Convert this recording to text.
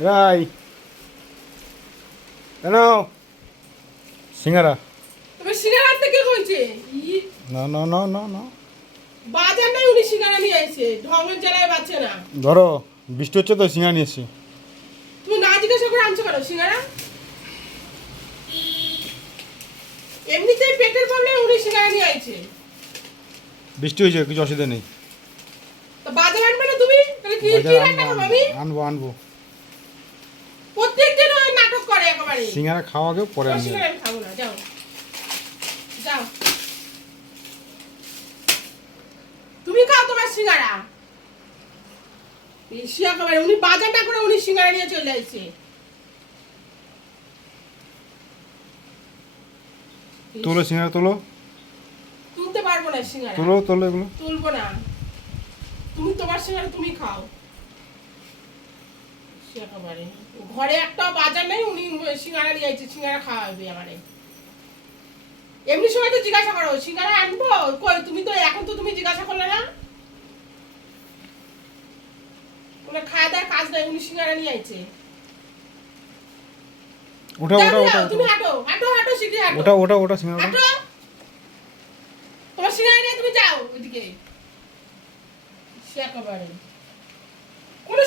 রাই। কেন? সিঙ্গারা। তবে সিঙ্গারা থেকে কইছে না না না না না। বাজার নাই উনি সিঙ্গারা নিয়ে আইছে ঢঙ্গের জ্বালায় বাচ্চা না। ধরো বৃষ্টি হচ্ছে তো সিঙ্গারা নিয়ে এসছি। তুমি না জিজ্ঞাসা করে আনছো কেন সিঙ্গারা? এমনিতেই পেটের প্রবলেম উনি সিঙ্গারা নিয়ে আইছে। বৃষ্টি হয়েছে কিছু অসুবিধা নেই। বাজার আনবে না তুমি? তাহলে কি রান্না আনব করব আমি? আনব আনব। প্রত্যেকদিন ওই নাটক করে একেবারে। সিঙ্গারা খাওয়া আগে পরে আনব সিঙ্গারা আমি খাব না যাও। যাও। তুমি খাও তোমার সিঙ্গারা। বেশি একেবারে উনি বাজার না করে উনি সিঙ্গারা নিয়ে চলে আসছে। তোলো সিঙ্গারা তোলো। তুলতে পারব না সিঙ্গারা। তোলো তোলো এগুলো। তুলবো না। তুমি তোমার সিঙ্গারা তুমি খাও। একেবারে। ঘরে একটা বাজার নেই উনি সিঙ্গারা নিয়ে আইছে সিঙ্গারা খাওয়াবে আমারে এমনি সময় তো জিজ্ঞাসা করো সিঙ্গারা আনব? কই তুমি তো এখন তো তুমি জিজ্ঞাসা করলে না? কোনো খাওয়া দাওয়ার কাজ নাই উনি সিঙ্গারা নিয়ে আইছে। ওটা ওটা ওটা তুমি হাঁটো হাঁটো হাঁটো শিখে হাঁটো। ওটা ওটা ওটা সিঙ্গারা হাঁটো। তোমার সিঙ্গারা নিয়ে তুমি যাও ওইদিকে। সে একেবারে।